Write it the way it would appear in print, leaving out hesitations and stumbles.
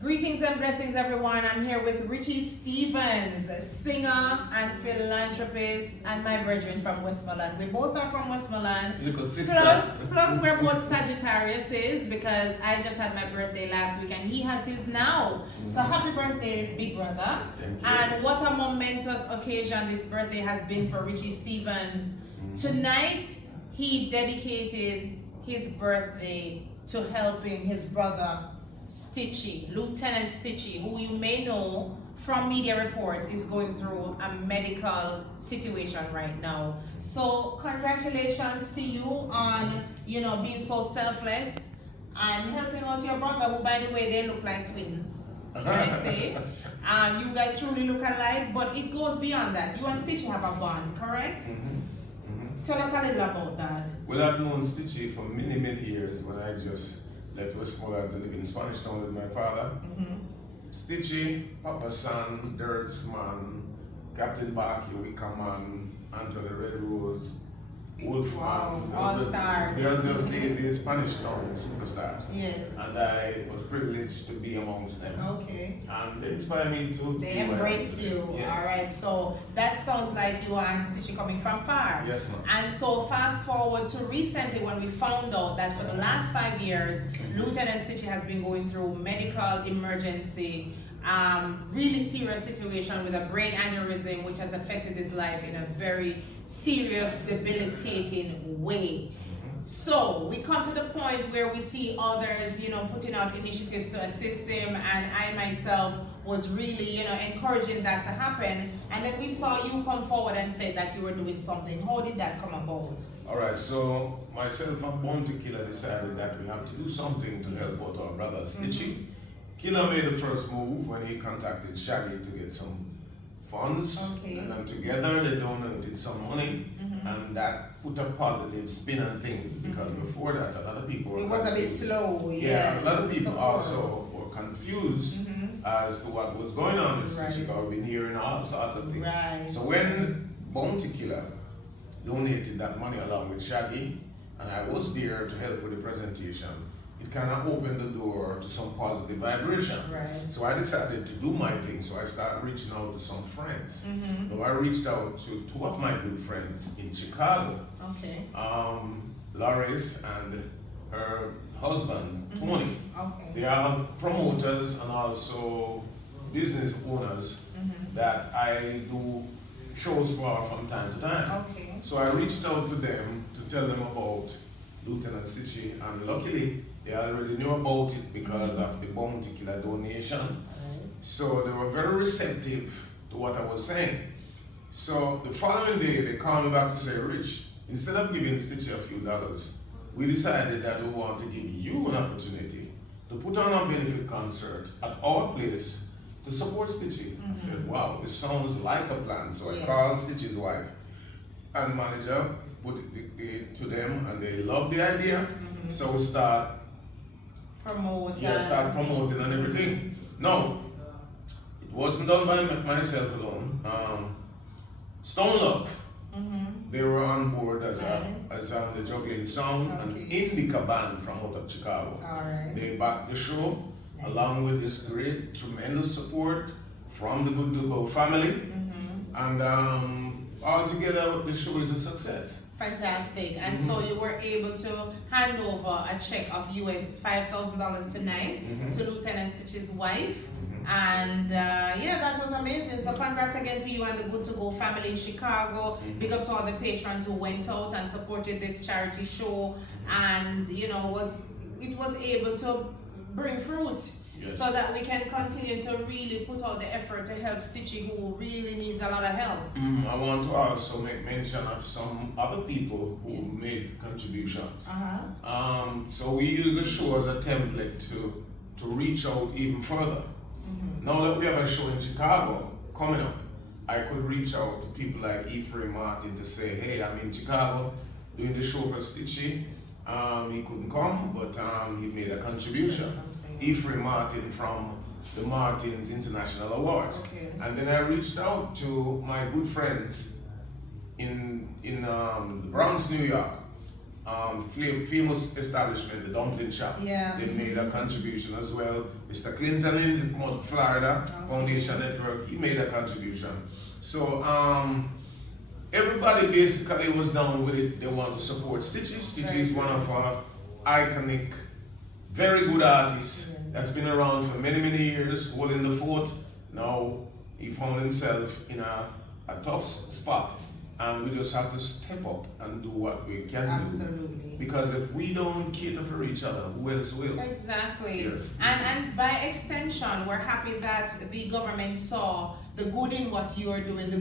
Greetings and blessings, everyone. I'm here with Richie Stevens, singer and philanthropist, and my brethren from Westmoreland. We both are from Westmoreland. Little sister. Plus we're both Sagittariuses because I just had my birthday last week and he has his now. So happy birthday, big brother. Thank you. And what a momentous occasion this birthday has been for Richie Stevens. Tonight, he dedicated his birthday to helping his brother Stitchie, Lieutenant Stitchie, who you may know from media reports is going through a medical situation right now. So congratulations to you on, being so selfless and helping out your brother, who, by the way, they look like twins, can I say? You guys truly look alike, but it goes beyond that. You and Stitchie have a bond, correct? Tell us a little about that. Well, I've known Stitchie for many, many years when I just left Westmoreland to live in Spanish Town with my father. Stitchie, Papa San, Dirt's Man, Captain Barky, Wickham Man, Anthony Red Rose, Wolfman. Wow, all stars. They are just the Spanish Town superstars. Yes. And I was privileged to be amongst them. Okay. And they inspired me to. They embraced you. Yes. All right. So that sounds like you and Stitchie coming from far. Yes, ma'am. And so fast forward to recently when we found out that for the last 5 years, Lieutenant Stitchie has been going through medical emergency, really serious situation with a brain aneurysm, which has affected his life in a very serious, debilitating way. So we come to the point where we see others, putting out initiatives to assist him, and I myself was really, encouraging that to happen. And then we saw you come forward and say that you were doing something. How did that come about? Alright, so myself and Bounty Killer decided that we have to do something to help out our brother Stitchie. Killer made the first move when he contacted Shaggy to get some funds. Okay. And then together they donated some money, and that put a positive spin on things, because before that a lot of people were It was confused. a bit slow. Yeah, a lot of people so also were confused as to what was going on with Stitchie. Right. I've been hearing all sorts of things. Right. So when Bounty Killer donated that money along with Shaggy, and I was there to help with the presentation, it kind of opened the door to some positive vibration. Right. So I decided to do my thing, so I started reaching out to some friends. So I reached out to two of my good friends in Chicago, Okay. Loris and her husband, Tony. Okay. They are promoters and also business owners that I do shows for from time to time. Okay. So I reached out to them to tell them about Lieutenant Stitchie, and luckily they already knew about it because of the Bounty Killer donation. So they were very receptive to what I was saying. So the following day they called me back to say, Rich, instead of giving Stitchie a few dollars, we decided that we want to give you an opportunity to put on a benefit concert at our place to support Stitchie. I said, wow, this sounds like a plan. So I called Stitchie's wife and manager, put it to them, and they loved the idea. So we start promoting and everything. No, it wasn't done by myself alone. Stone Love, they were on board as the Juggling Sound, an indica band from out of Chicago. They backed the show along with this great, tremendous support from the Good to Go family, and altogether the show is a success. Fantastic. And so you were able to hand over a check of US $5,000 tonight to Lieutenant Stitchie's wife. And that was amazing. So congrats again to you and the Good to Go family in Chicago. Big up to all the patrons who went out and supported this charity show, and it was able to bring fruit. So that we can continue to really put out the effort to help Stitchie, who really needs a lot of help. I want to also make mention of some other people who made contributions. So we use the show as a template to reach out even further. Now that we have a show in Chicago coming up, I could reach out to people like Ephraim Martin to say, hey, I'm in Chicago doing the show for Stitchie. He couldn't come, but he made a contribution. Ephraim Martin from the Martins International Awards. And then I reached out to my good friends in the Bronx, New York, famous establishment, the dumpling shop. Yeah. They made a contribution as well. Mr. Clinton in Florida Foundation Network, he made a contribution. So everybody basically was down with it. They want to support Stitchie. Stitchie is one of our iconic, very good artists that's been around for many, many years, holding the fort. Now he found himself in a tough spot. And we just have to step up and do what we can Absolutely. do. Because if we don't cater for each other, who else will? Exactly. Yes. And by extension, we're happy that the government saw the good in what you are doing, the